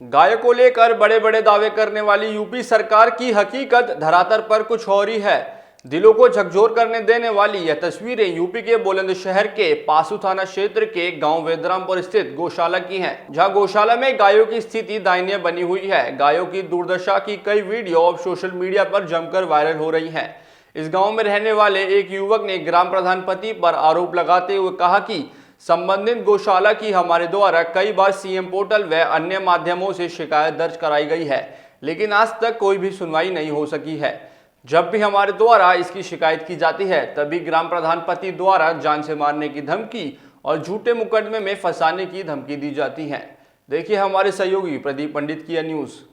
गायों को लेकर बड़े बड़े दावे करने वाली यूपी सरकार की हकीकत धरातल पर कुछ और ही है। दिलों को झकझोर करने देने वाली यह तस्वीरें यूपी के बुलंदशहर के पासू थाना क्षेत्र के गांव वेदरामपुर स्थित गौशाला की हैं, जहां गौशाला में गायों की स्थिति दयनीय बनी हुई है। गायों की दुर्दशा की कई वीडियो अब सोशल मीडिया पर जमकर वायरल हो रही हैं। इस गाँव में रहने वाले एक युवक ने ग्राम प्रधान पति पर आरोप लगाते हुए कहा कि संबंधित गौशाला की हमारे द्वारा कई बार सीएम पोर्टल व अन्य माध्यमों से शिकायत दर्ज कराई गई है, लेकिन आज तक कोई भी सुनवाई नहीं हो सकी है। जब भी हमारे द्वारा इसकी शिकायत की जाती है, तभी ग्राम प्रधान पति द्वारा जान से मारने की धमकी और झूठे मुकदमे में फंसाने की धमकी दी जाती है। देखिए हमारे सहयोगी प्रदीप पंडित की यह न्यूज़।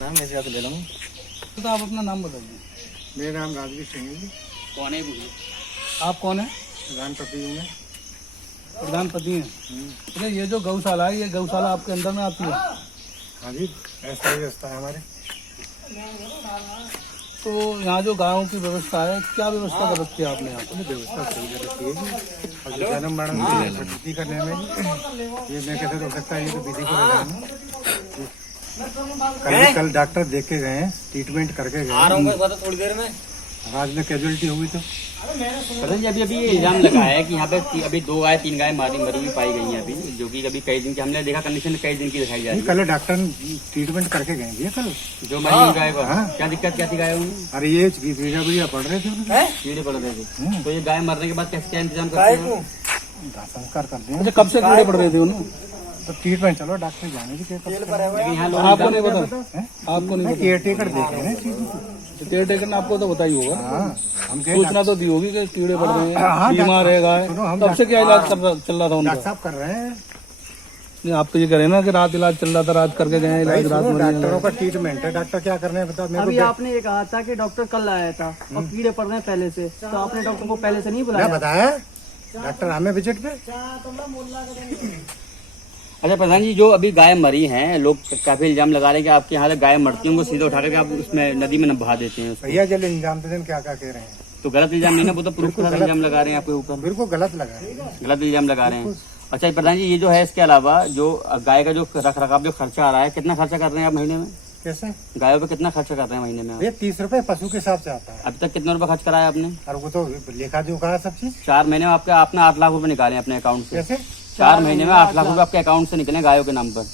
नाम ऐसे याद ले लूँ तो आप अपना नाम बताइए। मेरा नाम राजवीर सिंह है जी। कौन है बोलिए? आप कौन है? प्रधानपति हूँ मैं। प्रधानपति हैं। अरे ये जो गौशाला है, ये गौशाला आपके अंदर में आती है? हाँ जी, ऐसा ही व्यवस्था है हमारे। तो यहाँ जो गायों की व्यवस्था है, क्या व्यवस्था कर रखी है आपने यहाँ पर? व्यवस्था सही कर रखी है जी। और जो जन्म मरण प्रकृति करने में ये मैं कैसे रोक सकता है, ये तो विधि को कल डॉक्टर देख के गए, ट्रीटमेंट करके गए। थोड़ी देर में आज में कैजुअलिटी हुई तो पता जी अभी ये इल्जाम लगाया है कि यहाँ पे अभी 2 गाय 3 गाय मरी हुई पाई गई हैं अभी, जो कि अभी कई दिन की हमने देखा कंडीशन कई दिन की दिखाई जा रही है। कल डॉक्टर ट्रीटमेंट करके गए ये कल जो मरी हुई गाय को हाँ। क्या दिक्कत क्या थी गाय उन्हें? अरे ये बीजा पड़ रहे थे, कीड़े पड़ रहे थे। तो ये गाय मरने के बाद कैसे क्या इंतजाम करते हैं? संस्कार कर दें। अच्छा, कब से कीड़े पड़ रहे थे उन्हें? तो ट्रीटमेंट चलो डॉक्टर जाने की यहाँ लोग आपको नहीं पता? आपको नहीं केयर टेकर देखे हैं पता? केयर टेकर ने आपको तो बताई होगा। हाँ, हम सूचना तो दी होगी कि कीड़े पड़ रहे हाँ, हैं, बीमार है गाय। तब से क्या इलाज चल रहा था उनका? डॉक्टर साहब कर रहे हैं। नहीं, आप तो ये करें ना कि रात इलाज चल रहा था, रात करके गए इलाज, रात में डॉक्टरों का ट्रीटमेंट है। डॉक्टर क्या कर रहे हैं बता? अभी आपने ये कहा था कि डॉक्टर कल आया था और कीड़े पड़ रहे हैं पहले से, तो आपने डॉक्टर को पहले से नहीं क्या बुलाया? बताया डॉक्टर हमें विजिट पे? अच्छा प्रधान जी, जो अभी गाय मरी हैं, लोग काफी इल्जाम लगा रहे हैं कि आपके यहाँ गाय मरती हैं, उनको सीधे उठा करके आप उसमें नदी में न बहा देते हैं उसको। भैया जल इल्जाम पे क्या क्या कह रहे हैं? तो गलत इल्जाम नहीं ना, वो तो प्रूफ का इल्जाम लगा रहे हैं आपके ऊपर। बिल्कुल गलत लगा रहे हैं। गलत इल्जाम लगा रहे हैं। अच्छा प्रधान जी, ये जो है इसके अलावा जो गाय का जो रख रखाव जो खर्चा आ रहा है, कितना खर्चा कर रहे हैं आप महीने में? कैसे? गायों पे कितना खर्चा कर रहे हैं महीने में? भैया 30 रुपए पशु के हिसाब से आता है। अभी तक कितना रुपए खर्च कराया आपने? और वो तो लेखा जोखा है सब चीज। 4 महीने में आपने 8 लाख रुपए निकाले अपने अकाउंट से। कैसे? 4 महीने में 8 लाख रुपए आपके अकाउंट से निकले गायों के नाम पर।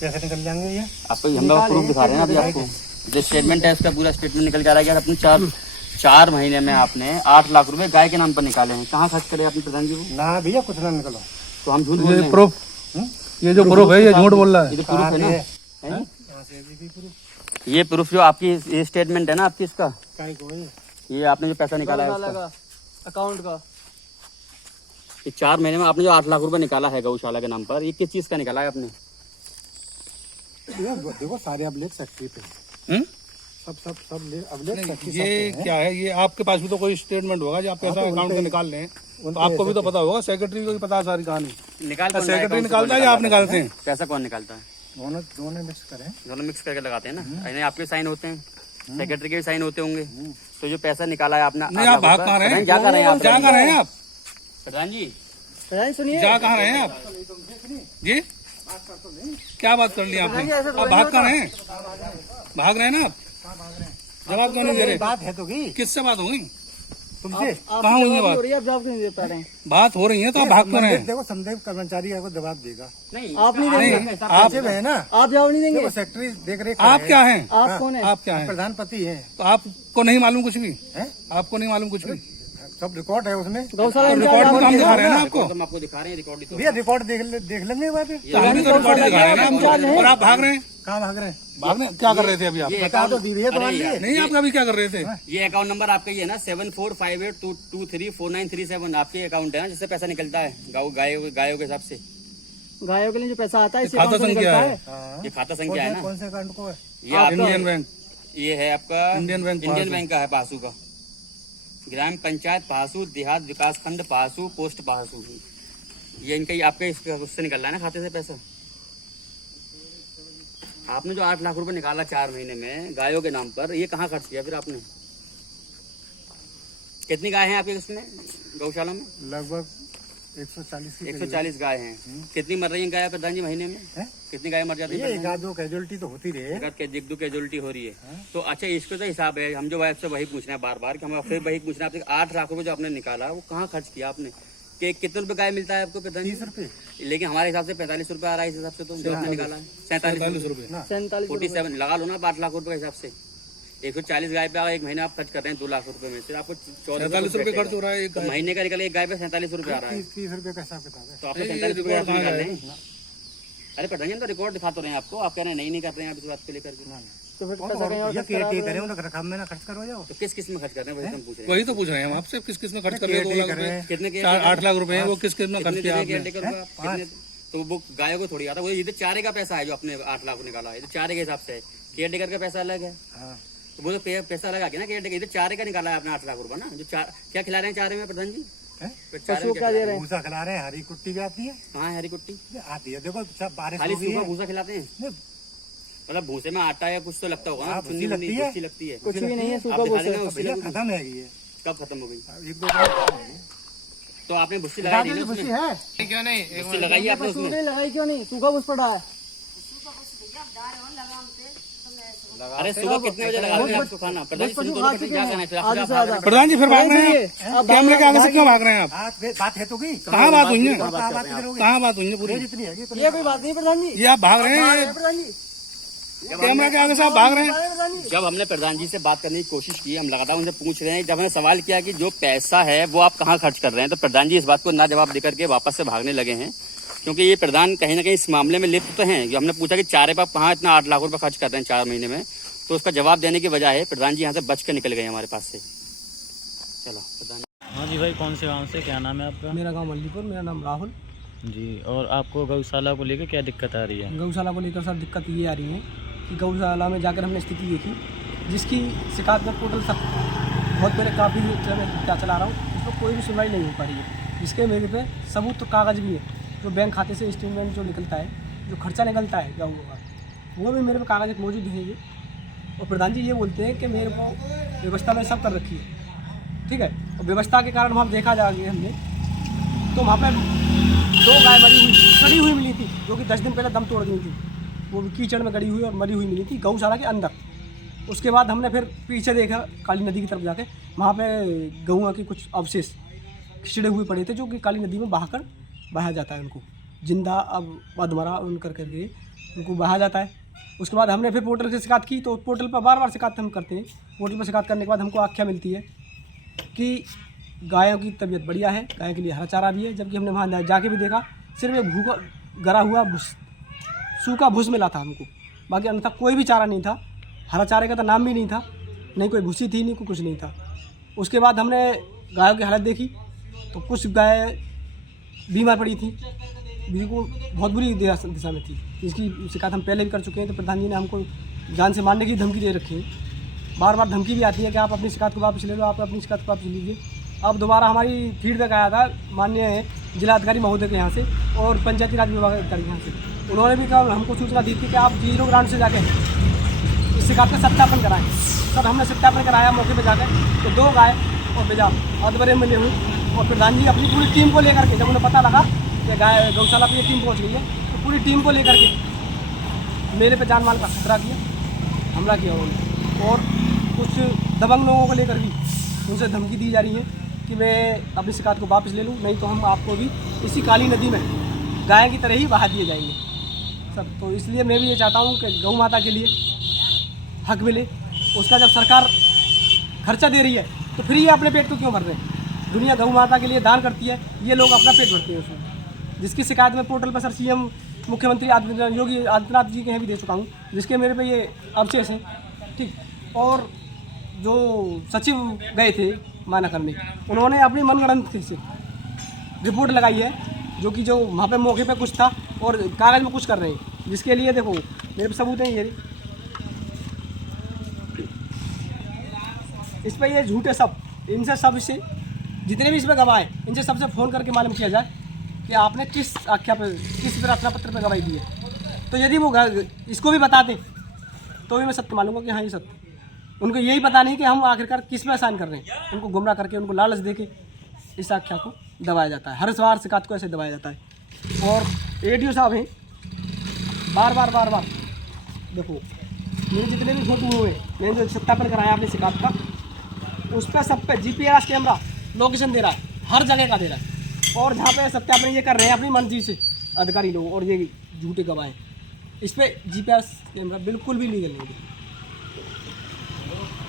कैसे निकल जाएंगे ये? आपको हम लोग प्रूफ दिखा रहे हैं अभी आपको, जो स्टेटमेंट है उसका पूरा स्टेटमेंट निकल के आ रहा है कि अपने 4 महीने में आपने 8 लाख रुपए गाय के नाम पर निकाले हैं। कहाँ खर्च करे आपने प्रधान जी को? ना भैया कुछ ना निकलो। तो हम झूठ बोल रहे हैं। प्रूफ, ये जो प्रूफ है ये झूठ बोल रहा है। ये तो प्रूफ है ना, ये प्रूफ जो आपकी ये स्टेटमेंट है ना आपकी, इसका ये आपने जो पैसा निकाला है उसका अकाउंट का। ये 4 महीने में आपने जो 8 लाख रुपए निकाला है गौशाला के नाम पर, ये किस चीज का निकाला है आपने? देखो सारे अब लेख फैक्ट्री पे सब अब लेख फैक्ट्री। ये क्या है? ये आपके पास भी तो कोई स्टेटमेंट होगा जो आप पैसा अकाउंट से निकाल लें, तो आपको भी तो पता होगा। सेक्रेटरी को भी पता है सारी कहानी। सेक्रेटरी निकालता है या आप निकालते हैं? पैसा कौन निकालता है? दोनों मिक्स करें, दोनों मिक्स करके लगाते हैं ना। यानी आपके साइन होते हैं, सेक्रेटरी के भी साइन होते होंगे। तो जो पैसा निकाला है आपने, नहीं, आप भाग कहाँ रहे हैं? जा कहाँ रहे हैं आप? जा कहाँ रहे हैं आप? प्रधान जी सुनिए, जा कहाँ रहे हैं आप जी? क्या बात कर ली आपने? आप भाग कहाँ रहे हैं? भाग रहे हैं ना आप? जवाब क्यों नहीं दे रहे? बात है तो की किससे बात होगी? तुमसे कहाँ हुई है बात? हो रही है, आप जवाब क्यों नहीं दे पा रहे हैं? बात हो रही है तो आप भाग क्यों रहे हैं? देखो संदेह कर्मचारी आपको जवाब देगा। नहीं आप नहीं देंगे, आप है ना, आप जवाब नहीं देंगे। देखो सेक्रेटरी देख रेख आप क्या हैं? आप कौन है? आप क्या हैं? प्रधानपति है, तो आपको नहीं मालूम कुछ भी? हैं? आपको नहीं मालूम कुछ भी? सब रिकॉर्ड है उसमें। गौशाला तो रिकॉर्ड में हम दिखा रहे हैं ना आपको। हम आपको दिखा रहे हैं रिकॉर्ड भैया रिकॉर्ड देख लेंगे बात। तो हम भी तो रिकॉर्ड दिखा रहे हैं ना आपको। और आप भाग रहे हैं? कहाँ भाग रहे हैं? भागने क्या कर रहे थे अभी आप? बता दो दी भैया तुम्हारे लिए। नहीं, आप अभी क्या कर रहे थे? ये अकाउंट नंबर आपका ही है ना 745822349337 आपके अकाउंट है ना जिससे पैसा निकलता है गायों के हिसाब से। गायों के लिए जो पैसा आता है, इसी खाता अकाउंट से संख्या निकलता है। है। ये खाता संख्या है ना, कौन से अकाउंट को है? ये आपका इंडियन बैंक। ये है आपका Indian bank Indian Pasu. Bank का है पासू का। ग्राम पंचायत पासू, देहात विकास खंड पासू, पोस्ट पासू। ये इनका आपके उससे निकल रहा है ना खाते से पैसा। आपने जो 8 लाख रुपए निकाला 4 महीने में गायों के नाम पर, ये कहाँ खर्च किया फिर आपने? कितनी गाय हैं आपके उसमें गौशाला में? लगभग 140 की 140 गाय हैं। कितनी मर रही हैं गाय प्रधान जी महीने में? हैं? कितनी गाय मर जाती ये है? एक आध दो कैजुअलिटी तो होती रहे। एक दो कैजुअलिटी हो रही है। तो अच्छा, इसको तो हिसाब है, हम जो आपसे वही पूछना है बार बार कि हम फिर वही पूछना है आपसे। 8 लाख रुपए जो आपने निकाला वो कहाँ खर्च किया आपने? कि कितने रुपए गाय मिलता है आपको प्रधान जी? 30 रुपए। लेकिन हमारे हिसाब से 45 रुपए आ रहा है इस हिसाब से। तो जो आपने निकाला है 47 रुपए। 47 लगा लो ना 8 लाख रुपए के हिसाब से। 140 गाय पे एक महीने आप खर्च कर रहे हैं 2 लाख रुपए में से आपको 47 रुपए खर्च हो रहा है एक तो महीने का निकल एक गाय पे 47 रुपए आ रहा है। 30 रुपए का हिसाब किताब है। तो आपको 47 रुपए आप निकाल रहे हैं। अरे प्रधान जी, हम तो रिकॉर्ड दिखा तो रहे हैं आपको, आप कह रहे हैं नहीं कर रहे हैं आप इस बात को लेकर के। तो फिर पैसा कहीं और ये खर्च करा केयर दो। करें तो रकम में ना खर्च करो जाओ। तो किस में खर्च कर रहे हैं वही तो हम पूछ रहे हैं। वही तो पूछ रहे हैं हम आपसे, किस किस में खर्च कर रहे हैं? 2 लाख रुपए, कितने के 8 लाख रुपए हैं, वो किस किस में खर्च किया आपने? तो वो गायों को थोड़ी आता है, वो ये तो चारे का पैसा है जो अपने 8 लाख निकाला है, ये तो चारे के हिसाब से है। केयर टेकर का पैसा अलग है, हाँ। तो वो तो पैसा लगा के ना केयर टेकर। ये तो चारे का निकाला है आपने 8 लाख रुपए ना। जो क्या खिला रहे हैं चारे में प्रधान जी? हैं? फिर चारे पशु में क्या दे रहे हैं? भूसा खिला रहे हैं, हरी कुट्टी भी आती है। हाँ, हरी कुट्टी आती है, देखो सब बारिश खाली हो गई सूखा है। भूसा खिलाते हैं? नहीं, मतलब भूसे में आटा या कुछ तो लगता होगा ना, हाँ, चुन्नी भूसी मुन्नी लगती है। भूसी लगती है। कुछ भी नहीं है, सूखा आप दिखा भूसा देना है। उससे भैया लगी। खत्म है ये। कब खत्म हो गई? 1-2 दिन तो आपने भूसी लगाई नहीं ना खुशी उसमें? है। क्यों नहीं? भूसी लगाई आपने पशु उसमें? ने लगाई क्यों नहीं? सूखा भूस पड़ा है। अरे सुबह कितने बजे लगाते हैं आपको खाना? प्रधान जी, सुनो, खा तो चुके क्या हैं, करना है फिर? आधे से आप ज्यादा। प्रधान जी फिर भाग रहे हैं आप? कैमरे के आगे से क्यों भाग रहे हैं आप? बात है तो की कहाँ बात हुई है? बात करोगे कहाँ बात हुई है पूरी? जितनी है ये कोई बात नहीं प्रधान जी। ये आप भाग रहे हैं? प्रधान जी, कैमरा के आगे से आप भाग रहे हैं? प्रधान जी, जब हमने प्रधान जी से बात करने की कोशिश की, हम लगातार उनसे पूछ रहे हैं, जब हमने सवाल किया कि जो पैसा है वो आप कहाँ खर्च कर रहे हैं, तो प्रधान जी इस बात को ना जवाब देकर के वापस से भागने लगे हैं। क्योंकि ये प्रधान कहीं ना कहीं इस मामले में लिप्त तो हैं। जो हमने पूछा कि चारे पर कहाँ इतना 8 लाख रुपए खर्च कर रहे हैं 4 महीने में, तो उसका जवाब देने की बजाय प्रधान जी यहाँ से बच कर निकल गए हमारे पास से। चलो प्रधान। हाँ जी भाई, कौन से गांव से, क्या नाम है आपका? मेरा गांव मल्लीपुर, मेरा नाम राहुल। जी, और आपको गौशाला को लेकर क्या दिक्कत आ रही है? गौशाला को लेकर सर दिक्कत ये आ रही है कि गौशाला में जाकर हमने स्थिति देखी, जिसकी शिकायत में टोटल सब बहुत मेरे काफ़ी क्या चला रहा हूँ, उसमें कोई भी सुनवाई नहीं हो पा रही है। जिसके मेरे पे सबूत तो कागज़ भी है, जो बैंक खाते से स्टेटमेंट जो निकलता है, जो खर्चा निकलता है गाँव का, वो भी मेरे पे कागज़ मौजूद है ये। और प्रधान जी ये बोलते हैं कि मेरे को व्यवस्था में सब कर रखी है, ठीक है। और व्यवस्था के कारण वहाँ देखा जाएगा हमने, तो वहाँ पर 2 गाय सड़ी हुई मिली थी, जो कि 10 दिन पहले दम तोड़ गई थी। वो भी कीचड़ में गड़ी हुई और मरी हुई मिली थी गौशाला के अंदर। उसके बाद हमने फिर पीछे देखा काली नदी की तरफ जाके, वहाँ पे गौआ के कुछ अवशेष खिचड़े हुए पड़े थे, जो कि काली नदी में बहाया जाता है उनको, जिंदा अब अधमरा उन करके उनको बहाया जाता है। उसके बाद हमने फिर पोर्टल से शिकायत की, तो पोर्टल पर बार शिकायत हम करते हैं। पोर्टल पर शिकायत करने के बाद हमको आख्या मिलती है कि गायों की तबीयत बढ़िया है, गाय के लिए हरा चारा भी है। जबकि हमने वहाँ जाके भी देखा, सिर्फ एक भूखा गरा हुआ सूखा भूस मिला था हमको, बाकी अन्यथा कोई भी चारा नहीं था। हरा चारे का तो नाम भी नहीं था, नहीं कोई भूसी थी, नहीं कोई कुछ नहीं था। उसके बाद हमने गायों की हालत देखी, तो कुछ गाय बीमार पड़ी थी, बिल्कुल बहुत बुरी दिशा में थी। इसकी शिकायत हम पहले भी कर चुके हैं, तो प्रधान जी ने हमको जान से मारने की धमकी दे रखी है। बार बार धमकी भी आती है कि आप अपनी शिकायत को वापस ले लो, आप अपनी शिकायत को वापस लीजिए। अब दोबारा हमारी फीडबैक आया था माननीय जिलाधिकारी महोदय के यहाँ से और पंचायती राज विभाग के अधिकारी यहाँ से। उन्होंने भी कहा, हमको सूचना दी थी कि आप 0 ग्राउंड से जाके इस शिकायत का सत्यापन कराएं। सर हमने सत्यापन कराया मौके पर जाकर, तो 2 गाय और बेजाब अधबरे मिले हुए। और प्रधान जी अपनी पूरी टीम को लेकर के, जब उन्हें पता लगा कि गाय गौशाला पर ये टीम पहुँच गई है, तो पूरी टीम को लेकर के मेरे पे जान माल का खतरा किया, हमला किया उन्होंने। और कुछ दबंग लोगों को लेकर भी उनसे धमकी दी जा रही है कि मैं अपनी शिकायत को वापस ले लूँ, नहीं तो हम आपको भी इसी काली नदी में गाय की तरह ही बहा दिए जाएंगे सब। तो इसलिए मैं भी ये चाहता हूँ कि गौ माता के लिए हक मिले। उसका जब सरकार खर्चा दे रही है तो फिर ये अपने पेट को क्यों भर रहे हैं? दुनिया गौ माता के लिए दान करती है, ये लोग अपना पेट भरते हैं उसमें। जिसकी शिकायत में पोर्टल पर सर सीएम मुख्यमंत्री योगी आदित्यनाथ जी के यहाँ भी दे चुका हूँ, जिसके मेरे पे ये अवशेष हैं, ठीक। और जो सचिव गए थे माना करने, उन्होंने अपनी मनगढ़ंत से रिपोर्ट लगाई है, जो कि जो वहाँ पे मौके पे कुछ था और कागज़ में कुछ कर रहे हैं, जिसके लिए देखो मेरे पे सबूत हैं ये। इस पर ये झूठे सब, इनसे सब से जितने भी इसमें गवाह हैं, इनसे सबसे फ़ोन करके मालूम किया जाए कि आपने किस आख्या पे, किस प्रार्थना पत्र पे गवाही दी है। तो यदि वो इसको भी बता दें तो भी मैं सत्य मानूंगा कि हाँ ये सत्य। उनको यही पता नहीं कि हम आखिरकार किस में आसान कर रहे हैं। उनको गुमराह करके, उनको लालच देके इस आख्या को दबाया जाता है। हर सवार शिकायत को ऐसे दबाया जाता है। और एडीओ साहब हैं, बार बार देखो मेरे जितने भी फोटो हुए, मैंने जो सत्यापन कराया अपनी शिकायत का, उस पर सब पे GPS कैमरा लोकेशन दे रहा है, हर जगह का दे रहा है। और जहाँ पे सत्यापन ये कर रहे हैं अपनी मर्जी से अधिकारी लोग और ये झूठे गवाह हैं, इस पर GPS कैमरा बिल्कुल भी लीगल नहीं है।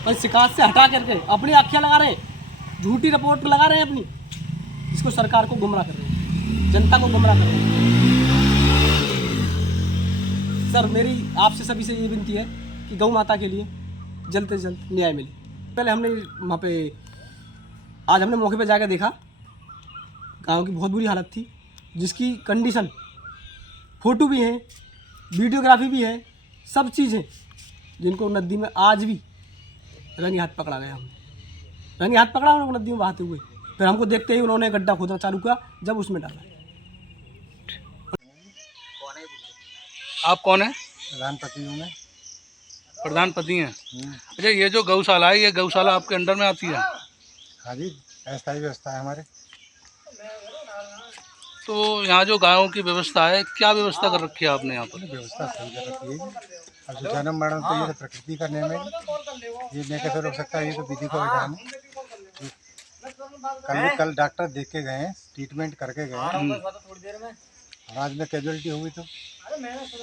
पर शिकायत से हटा करके अपनी आख्या लगा रहे हैं, झूठी रिपोर्ट लगा रहे हैं अपनी, इसको सरकार को गुमराह कर रहे हैं, जनता को गुमराह कर रहे हैं। सर मेरी आपसे सभी से ये विनती है कि गौ माता के लिए जल्द से जल्द न्याय मिले। पहले हमने वहाँ पे, आज हमने मौके पे जाकर देखा, गाँव की बहुत बुरी हालत थी, जिसकी कंडीशन, फ़ोटो भी है, वीडियोग्राफी भी है, सब चीज़ है, जिनको नदी में आज भी रंगे हाथ पकड़ा गया। हमने रंगे हाथ पकड़ा उनको नदी में बहाते हुए, फिर हमको देखते ही उन्होंने गड्ढा खोदना चालू किया, जब उसमें डाला। आप कौन है? प्रधानपति हूँ मैं। प्रधानपति हैं। अच्छा, ये जो गौशाला है, ये गौशाला आपके अंडर में आती है? हाँ जी, ऐसा ही व्यवस्था है हमारे। तो यहाँ जो गायों की व्यवस्था है, क्या व्यवस्था कर रखी है आपने यहाँ पर? व्यवस्था सही कर रखी है। अब जो जन्म मरण तो ये तो प्रकृति का नियम है, ये नहीं कैसे रोक सकता, ये तो विधि का विधान है। कल डॉक्टर देख के गए, ट्रीटमेंट करके गए, आज में कैजुअलिटी हुई। तो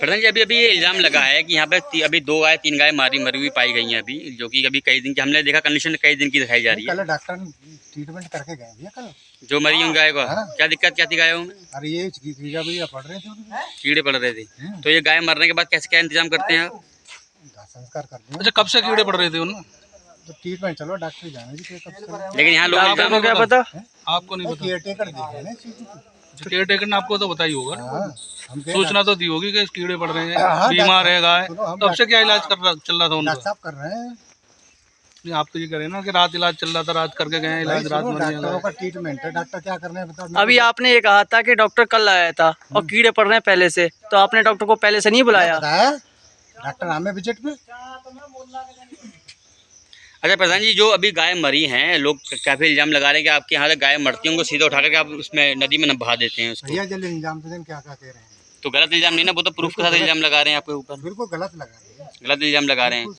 प्रधान जी, अभी ये इल्जाम लगा है कि यहाँ पे अभी 2 गाय 3 गाय मरी हुई पाई गई हैं अभी, जो कि अभी कई दिन की हमने देखा, कंडीशन कई दिन की दिखाई जा रही है। कल डॉक्टर ट्रीटमेंट करके गए भैया कल। जो मरी उन गाय को हाँ। क्या दिक्कत क्या थी गायों में? अरे ये कीड़ा भैया पड़ रहे थे उनके, कीड़े पड़ रहे थे। तो ये गाय मरने के बाद कैसे क्या इंतजाम करते हैं आप? संस्कार कर दिया। अच्छा, कब से कीड़े पड़ रहे थे उनमें? तो ट्रीटमेंट चलो डॉक्टर ही जाने जी कब से। लेकिन यहाँ लोग इल्जाम क्या पता? आपको नहीं पता? केयर टेकर देखे ना चीज़ को। केयर टेकर ने आपको तो बताई होगा, हाँ, हम सूचना तो दी होगी कि कीड़े पड़ रहे हैं, हाँ, बीमार है गाय, सुनो, हम तब से क्या इलाज चल रहा था उनका? डॉक्टर साहब कर रहे हैं। नहीं, आप तो ये करें ना कि रात इलाज चल रहा था, रात करके गए इलाज, रात मर गया। डॉक्टरों का ट्रीटमेंट है, डॉक्टर क्या करने हैं बताओ। अभी आपने ये कहा था कि डॉक्टर कल आया था और कीड़े पड़ रहे हैं पहले से, तो आपने डॉक्टर को पहले से नहीं बुलाया? बताया डॉक्टर हमें विजिट में। अच्छा प्रधान जी, जो अभी गाय मरी हैं, लोग काफी इल्जाम लगा रहे हैं कि आपके यहाँ से गाय मरती है, उनको सीधा उठा करके आप उसमें नदी में न बहा देते हैं उसको। भैया जल इल्जाम तो क्या क्या कह रहे हैं, तो गलत इल्जाम नहीं ना, वो तो प्रूफ के साथ इल्जाम लगा रहे हैं आपके ऊपर। बिल्कुल गलत लगा रहे हैं। गलत इल्जाम लगा रहे हैं।